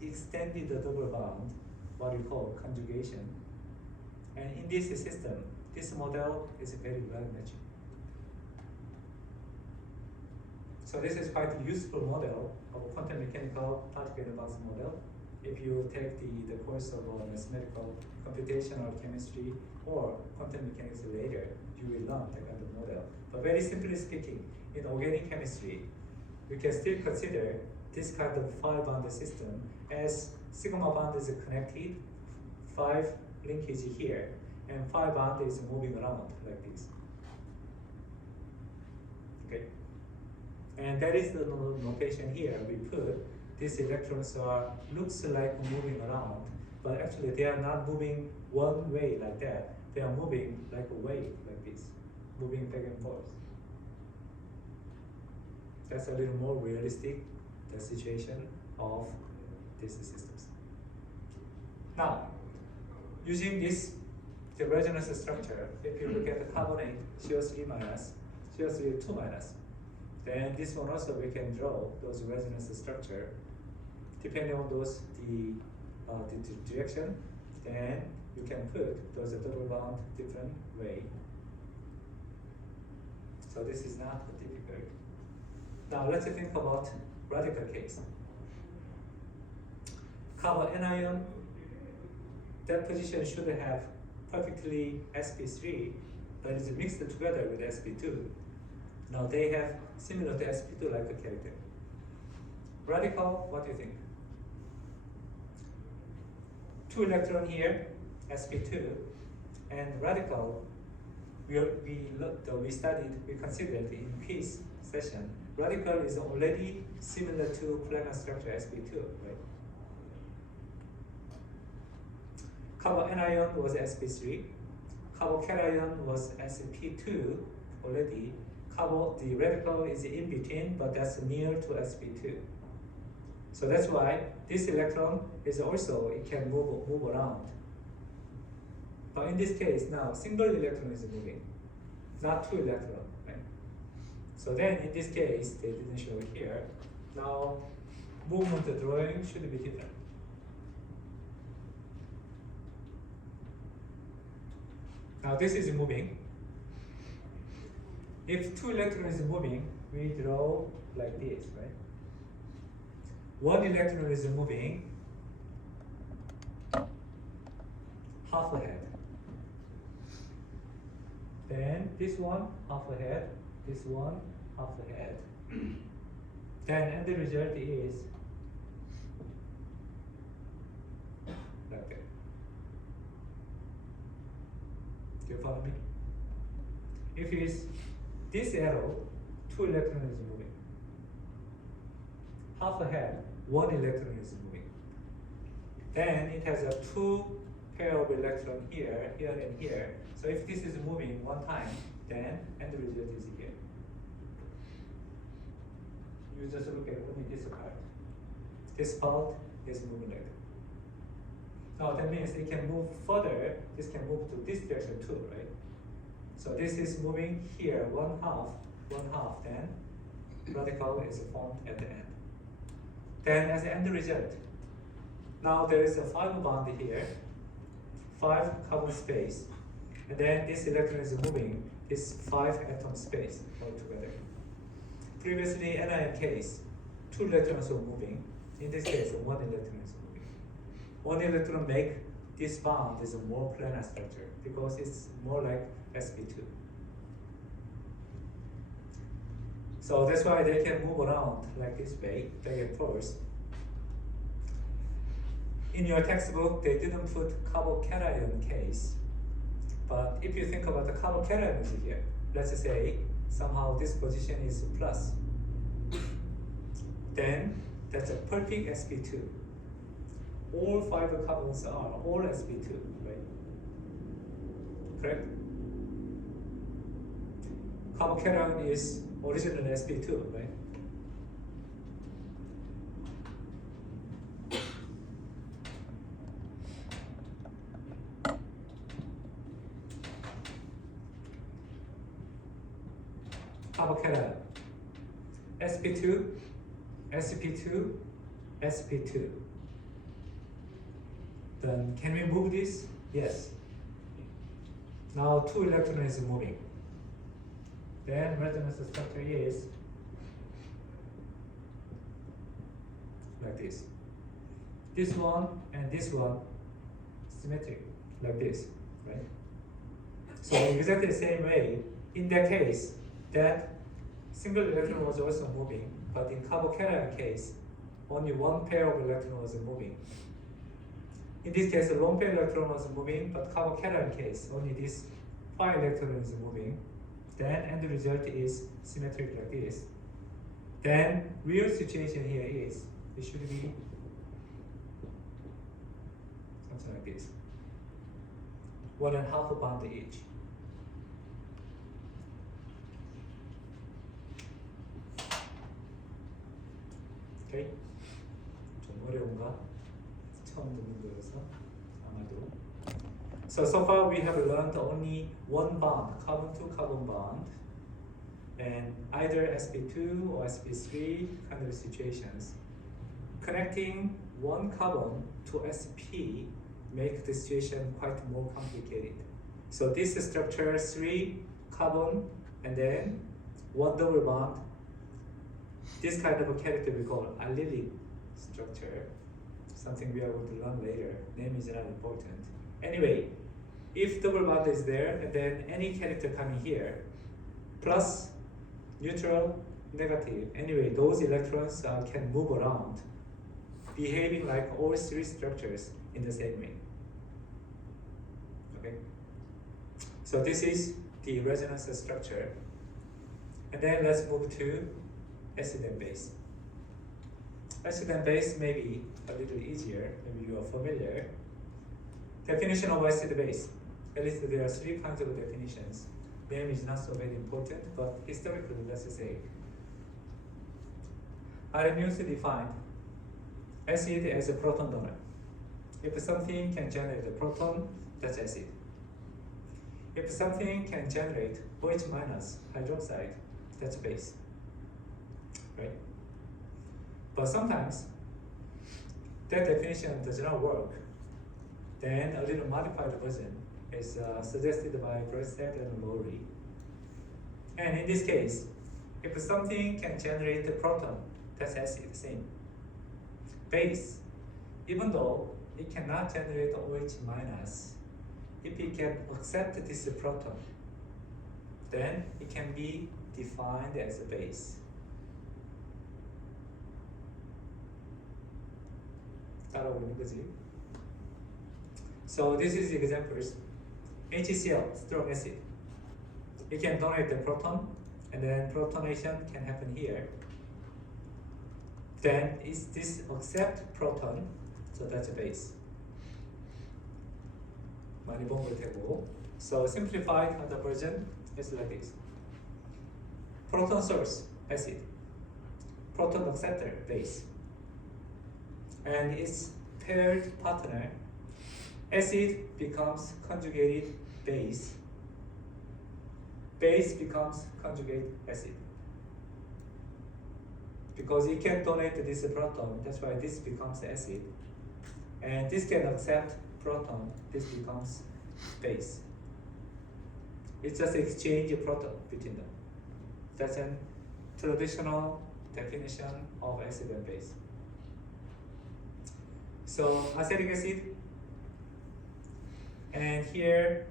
extended double bond, what we call conjugation. And in this system, this model is very well matched. So this is quite a useful model of quantum mechanical particle in a box model. If you take the course of mathematical computational chemistry or quantum mechanics later, you will learn that kind of model. But very simply speaking, in organic chemistry, we can still consider this kind of phi bond system as sigma bond is connected, 5 linkage here, and phi bond is moving around like this. Okay, and that is the notation here. We put these electrons looks like moving around, but actually they are not moving one way like that. They are moving like a wave like this, moving back and forth. That's a little more realistic, the situation of these systems. Now, using this, the resonance structure, if you look at the carbonate CO3 minus, CH3 2 minus. Then this one also we can draw those resonance structure depending on those the direction. Then you can put those double bond different way. So this is not difficult. Now let's think about radical case. Carbon anion, that position should have perfectly sp3, but it's mixed together with sp2. Now they have similar to sp2 like a character. Radical, what do you think? 2 electron here, sp2, and radical. We studied, we considered in quiz session. Radical is already similar to planar structure sp2, right? Carbon was sp3, carbocation was sp2 already. The radical is in between, but that's near to sp2. So that's why this electron is also, it can move around. But in this case now, single electron is moving, not 2 electrons, right? So then in this case, they didn't show it here. Now, movement drawing should be different. Now this is moving. If 2 electrons is moving, we draw like this, right? 1 electron is moving, half a head. Then this one, half a head. This one, half a head. Then and the result is like that. Do you follow me? If it's this arrow, 2 electrons is moving. Half a head, 1 electron is moving. Then it has a 2 pair of electrons here, here, and here. So if this is moving one time, then and the result is here. You just look at only this part. This part is moving like that. Now that means it can move further. This can move to this direction too, right? So this is moving here, one half, then radical is formed at the end. Then as the end result, now there is a 5 bond here, 5 carbon space, and then this electron is moving this 5 atom space altogether. Previously, anion case, 2 electrons were moving. In this case, 1 electron is moving. 1 electron make this bond is a more planar structure because it's more like sp2. So that's why they can move around like this way, back and forth. In your textbook, they didn't put carbocation case. But if you think about the carbocation is here, let's say somehow this position is plus, then that's a perfect sp2. All 5 carbons are all sp2, right? Correct? Carbocation is originally sp2, right? Carbocation, sp2, sp2, sp2. Then can we move this? Yes. Now 2 electrons is moving. Then resonance structure is like this. This one and this one symmetric, like this, right? So exactly the same way, in that case, that single electron was also moving, but in carbocation case, only 1 pair of electrons was moving. In this case, a lone pair electron was moving, but carbocation case, only this 5 electron is moving. Then, and the result is symmetric like this. Then, real situation here is, it should be something like this. 1.5 bond each. Okay? 좀 어려운가? 처음 듣는 거여서 아마도. So far we have learned only 1 bond, carbon to carbon bond. and either sp2 or sp3 kind of situations. Connecting one carbon to sp make the situation quite more complicated. So this structure 3 carbon and then 1 double bond. This kind of a character we call allylic structure. Something we are going to learn later. Name is not important. Anyway, if double bond is there and then any character coming here, plus, neutral, negative. Anyway, those electrons can move around, behaving like all 3 structures in the same way. Okay. So this is the resonance structure. And then let's move to acid and base. Acid and base may be a little easier, maybe you are familiar. Definition of acid base. At least there are 3 kinds of definitions. Name is not so very important, but historically, let's say. Arrhenius defined acid as a proton donor. If something can generate a proton, that's acid. If something can generate OH minus hydroxide, that's base. Right? But sometimes that definition does not work. Then a little modified version is suggested by Brestad and Lowry. And in this case, if something can generate a proton, that's acid, same. Base, even though it cannot generate OH minus, if it can accept this proton, then it can be defined as a base. 따라오는 거지. So this is the examples. HCl, strong acid. It can donate the proton, and then protonation can happen here. Then is this accept proton, so that's a base. 많이 본 걸 테고. So simplified the version is like this. Proton source, acid. Proton acceptor, base. And its paired partner, acid becomes conjugated base. Base becomes conjugate acid. Because it can donate this proton, that's why this becomes acid. And this can accept proton, this becomes base. It's just exchange proton between them. That's a traditional definition of acid and base. So acetic acid, and here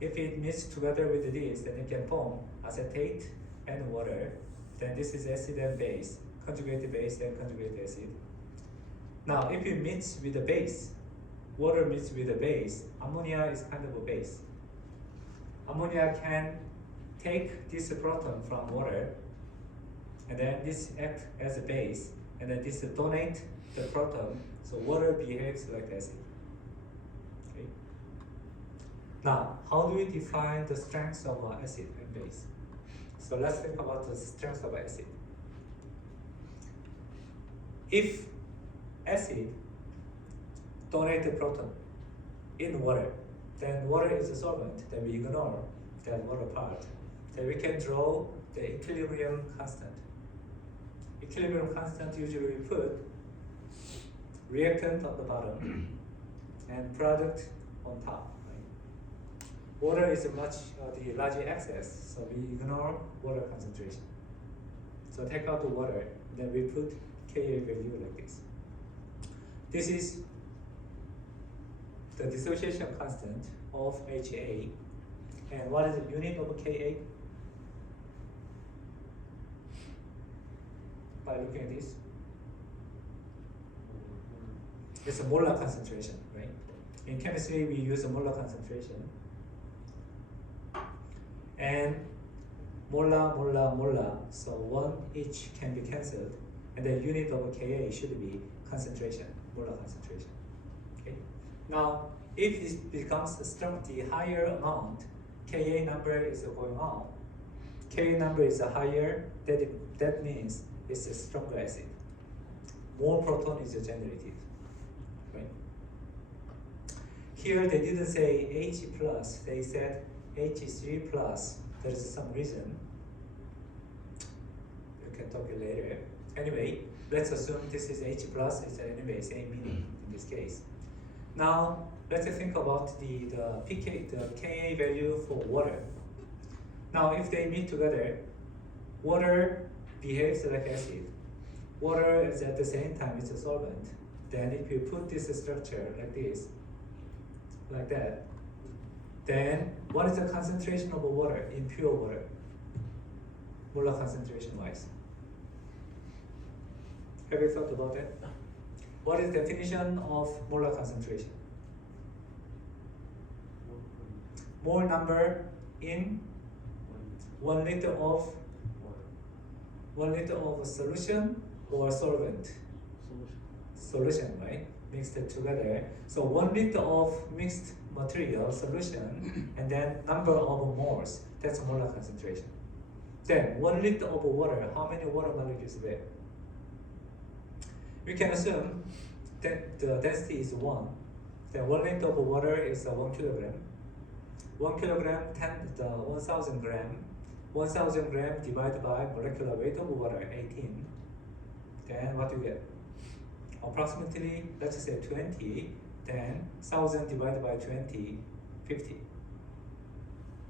if it meets together with this, then it can form acetate and water. Then this is acid and base, conjugated base and conjugated acid. Now if it meets with the base, water meets with the base, ammonia is kind of a base. Ammonia can take this proton from water, and then this act as a base, and then this donate the proton, so water behaves like acid. Okay. Now, how do we define the strengths of acid and base? So let's think about the strengths of acid. If acid donate the proton in water, then water is a solvent, then we ignore that water part. Then we can draw the equilibrium constant. Equilibrium constant usually we put reactant on the bottom and product on top. Right? Water is much the larger excess, so we ignore water concentration. So take out the water, then we put Ka value like this. This is the dissociation constant of Ha. And what is the unit of Ka? By looking at this, it's a molar concentration, right? In chemistry, we use a molar concentration. And molar, molar, molar, so one each can be cancelled. And the unit of Ka should be concentration, molar concentration. Okay. Now, if this becomes the higher amount, Ka number is going on. Ka number is higher, that means it's a stronger acid. More proton is generated. Right? Here they didn't say H plus, they said H3 plus. There is some reason. can talk it later. Anyway, let's assume this is H plus. It's anyway same meaning in this case. Now let's think about the pK, the Ka value for water. Now if they meet together, water behaves like acid. Water is at the same time it's a solvent. Then if you put this structure like this, like that, then what is the concentration of water in pure water? Molar concentration wise. Have you thought about that? What is the definition of molar concentration? Mole number in 1 liter of 1 liter of solution or solvent? Solution, right? Mixed together. So 1 liter of mixed material solution and then number of moles. That's molar concentration. Then 1 liter of water. How many water molecules there? We can assume that the density is 1. Then 1 liter of water is 1 kilogram. 1 kilogram 1000 gram. 1000 gram divided by molecular weight of water 18. Then what do you get? Approximately, let's say 20. Then 1000 divided by 20, 50.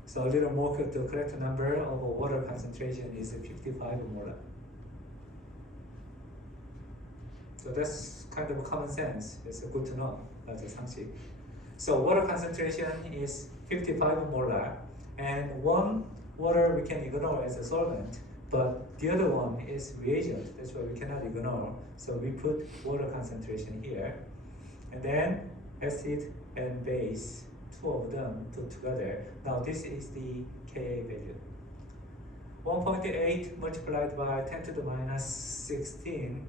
So a little more, the correct number of water concentration is 55 molar. So that's kind of common sense. It's good to know. That's a 상식. So water concentration is 55 molar, and one water we can ignore as a solvent, but the other one is reagent. That's why we cannot ignore. So we put water concentration here, and then acid and base, two of them put together. Now this is the Ka value. 1.8 multiplied by 10 to the minus 16.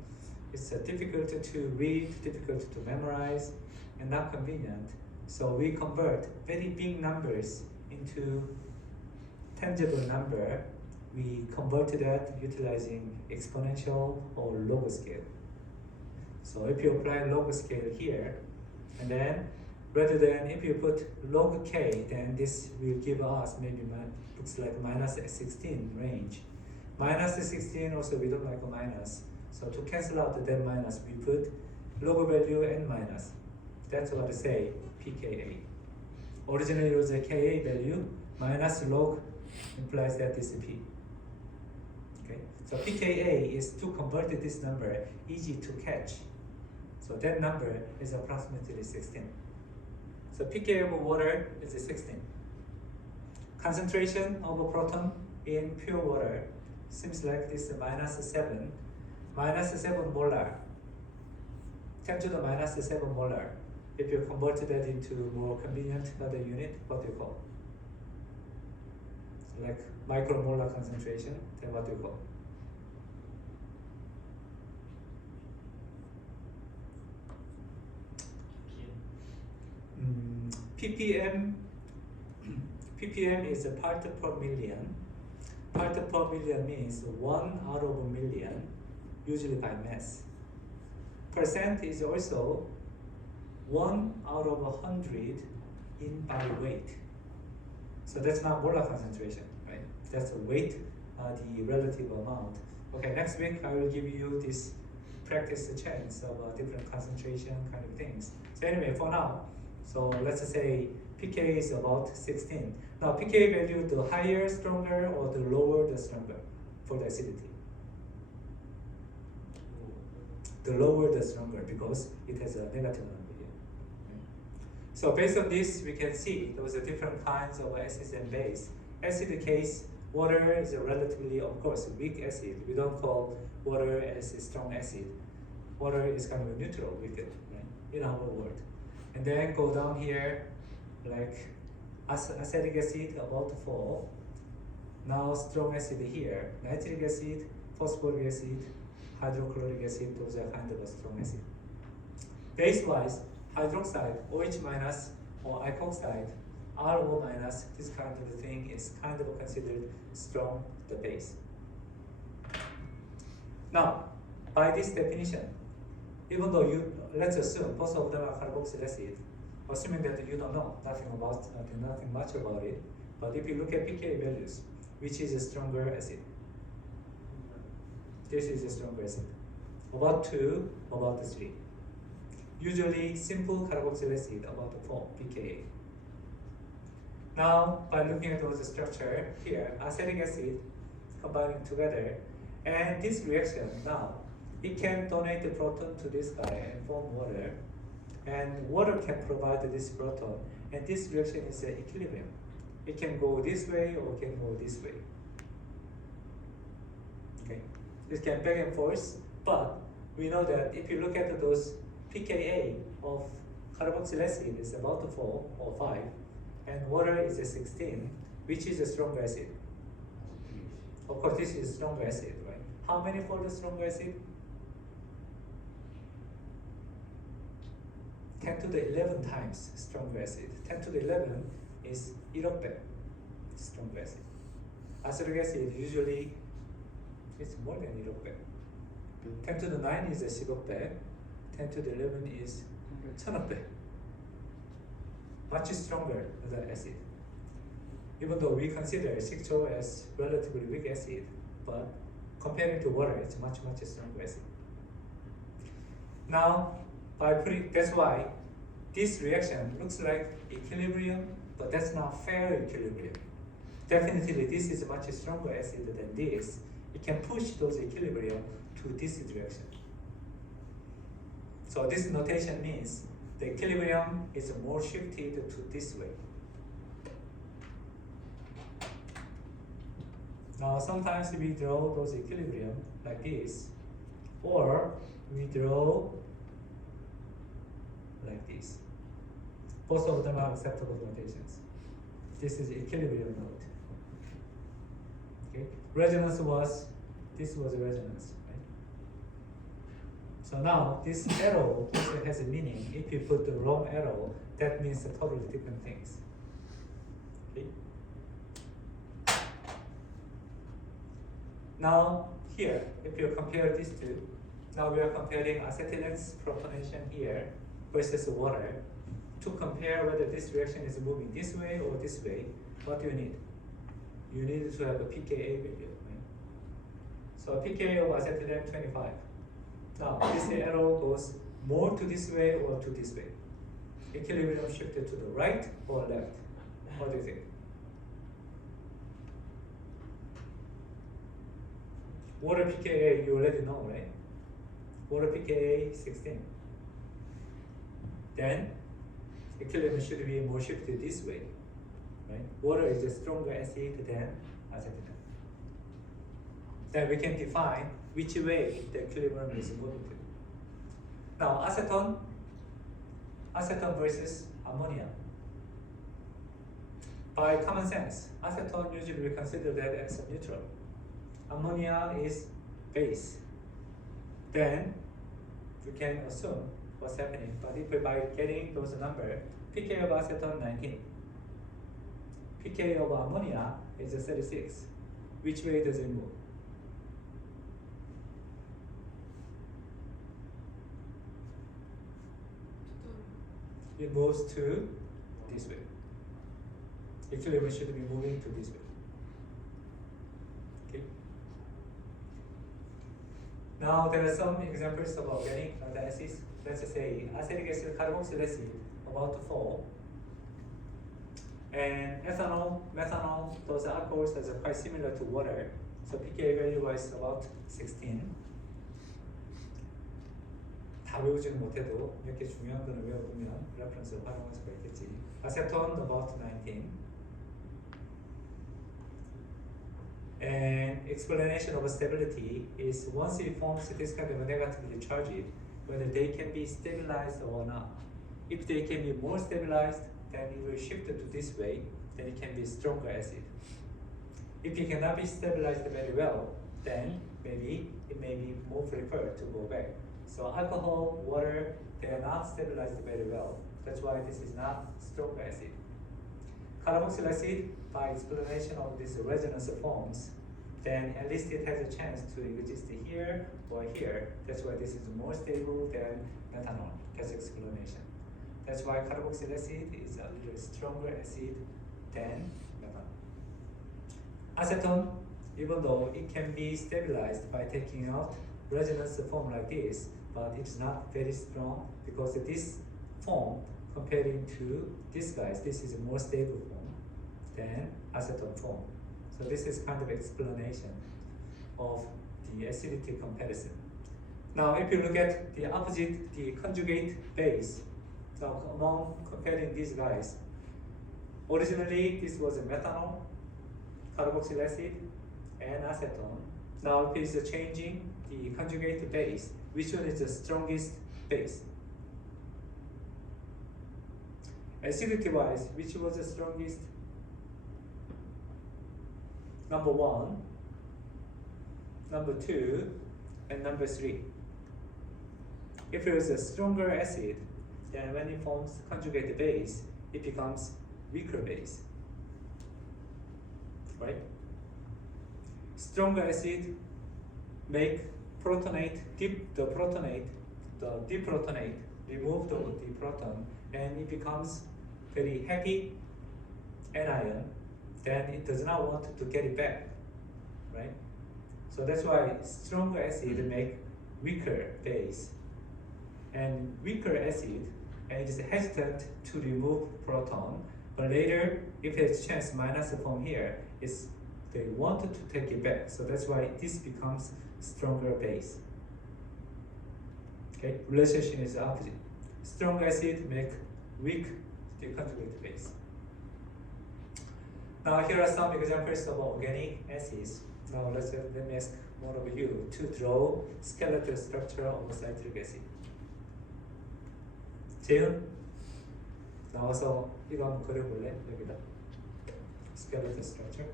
It's difficult to read, difficult to memorize, and not convenient. So we convert very big numbers into tangible number. We convert that utilizing exponential or log scale. So if you apply log scale here, and then rather than if you put log k, then this will give us maybe looks like minus 16 range. Minus 16 also we don't like a minus. So to cancel out that minus, we put log value and minus. That's what I say, pKa. Originally it was a Ka value, minus log implies that this is P. Okay, so pKa is to convert this number easy to catch. So that number is approximately 16. So pKa of water is 16. Concentration of a proton in pure water seems like this minus 7. Minus 7 molar. 10 to the minus 7 molar. If you convert that into more convenient other unit, what do you call? Like micromolar concentration, then what do you call? ppm. ppm is a part per million. Part per million means 1 out of a million, usually by mass. Percent is also 1 out of 100 in by weight. So that's not molar concentration, right? That's a weight, the relative amount. Okay, next week I will give you this practice chance of different concentration kind of things. So anyway, for now, so let's say pK is about 16. Now pK value, the higher, stronger, or the lower, the stronger for the acidity. The lower, the stronger, because it has a negative number here. So based on this, we can see those are different kinds of acids and base. Acid case, water is a relatively, of course, weak acid. We don't call water as a strong acid. Water is kind of a neutral liquid, right, in our world. And then go down here, like acetic acid about to fall. Now strong acid here, nitric acid, phosphoric acid, hydrochloric acid, those are kind of a strong acid. Base-wise, hydroxide, OH minus, or icoxide, RO minus, this kind of thing is kind of considered strong, the base. Now, by this definition, even though let's assume both of them are carboxyl acid, assuming that you don't know nothing much about it, but if you look at pK values, which is a stronger acid? This is a stronger acid. About 2, about 3. Usually simple carboxyl acid about 4 pKa. Now, by looking at those structure here, acetic acid combining together, and this reaction now, it can donate the proton to this guy and form water, and water can provide this proton, and this reaction is an equilibrium. It can go this way or it can go this way. Okay, it can back and forth, but we know that if you look at those pKa of carboxyl acid is about 4 or 5, and water is a 16, which is a stronger acid. Of course, this is stronger acid, right? How many fold stronger acid? 10 to the 11 times stronger acid. 10 to the 11 is 1억 배 stronger acid. Acetic acid usually it's more than 1억 배. 10 to the 9 is a 10억 배. 10 to the 11 is 1000억 배. Much stronger than acid. Even though we consider 식초 as relatively weak acid, but comparing to water, it's much stronger acid. Now, that's why this reaction looks like equilibrium, but that's not fair equilibrium. Definitely, this is a much stronger acid than this. It can push those equilibrium to this direction. So this notation means the equilibrium is more shifted to this way. Now sometimes we draw those equilibrium like this, or we draw like this. Both of them are acceptable notations. This is equilibrium note. Okay, this was resonance, right? So now this arrow also has a meaning. If you put the wrong arrow, that means totally different things. Okay. Now here, if you compare these two, now we are comparing acetylate's protonation here versus water. To compare whether this reaction is moving this way or this way, what do you need? You need to have a pKa value, right? So pKa of acetylate 25. Now this arrow goes more to this way or to this way. Equilibrium shifted to the right or left. What do you think? Water pKa you already know, right? Water pKa 16. Then equilibrium should be more shifted this way, right? Water is a stronger acid than acetylate. Then we can define which way the equilibrium is moving to. Now acetone versus ammonia. By common sense, acetone usually we consider that as a neutral. Ammonia is base. Then we can assume what's happening. But if by getting those numbers, pKa of acetone 19, pKa of ammonia is 36. Which way does it move? It moves to this way. Equilibrium should be moving to this way. Okay. Now there are some examples of organic the acids. Let's say acetic acid, carboxyl acid, about 4. And ethanol, methanol, those alcohols are quite similar to water. So pKa value is about 16. 다 외우지는 못해도 몇 개 중요한 거는 외워보면 레퍼런스를 활용할 수가 있겠지. Acetone about 19. And explanation of stability is once it forms this kind of negatively charged, whether they can be stabilized or not. If they can be more stabilized, then it will shift to this way, then it can be stronger acid. If it cannot be stabilized very well, then maybe it may be more preferred to go back. So alcohol, water, they are not stabilized very well. That's why this is not stronger acid. Carboxyl acid, by explanation of these resonance forms, then at least it has a chance to exist here or here. That's why this is more stable than methanol. That's explanation. That's why carboxyl acid is a little stronger acid than methanol. Acetone, even though it can be stabilized by taking out resonance form like this, but it's not very strong because this form comparing to these guys, this is a more stable form than acetone form. So this is kind of explanation of the acidity comparison. Now if you look at the opposite, the conjugate base, so among comparing these guys, originally this was a methanol, carboxyl acid, and acetone. Now it is changing the conjugate base. Which one is the strongest base? Acidity wise, which was the strongest? Number 1, number 2, and number 3. If it is a stronger acid, then when it forms conjugate base, it becomes weaker base. Right? Stronger acid make protonate, deprotonate, remove the proton, and it becomes very heavy anion. Then it does not want to get it back, right? So that's why stronger acid make weaker base, and weaker acid and it is hesitant to remove proton. But later, if it's chance minus form here, they wanted to take it back. So that's why this becomes stronger base. Okay, relationship is opposite. Strong acid make weak deconjugate base. Now here are some examples of organic acids. Now let me ask one of you to draw skeletal structure of citric acid. 재훈 나와서 이거 한번 그려볼래? 여기다 skeletal structure.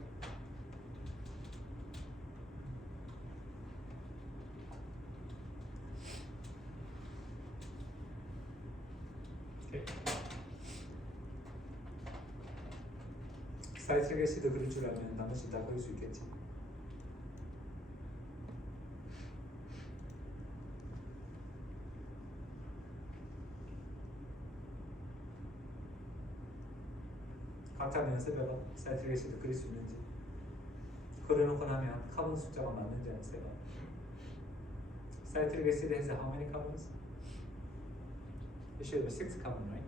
Okay. 사이트릭 애시드 그릴 줄 알면 나머지 다 그릴 수 있겠지. 각자 연습해봐. 사이트릭 애시드 그릴 수 있는지. 그려놓고 나면 카본 숫자가 맞는지 한번 세봐. Citric acid has how many carbons? It should be 6 carbon, right?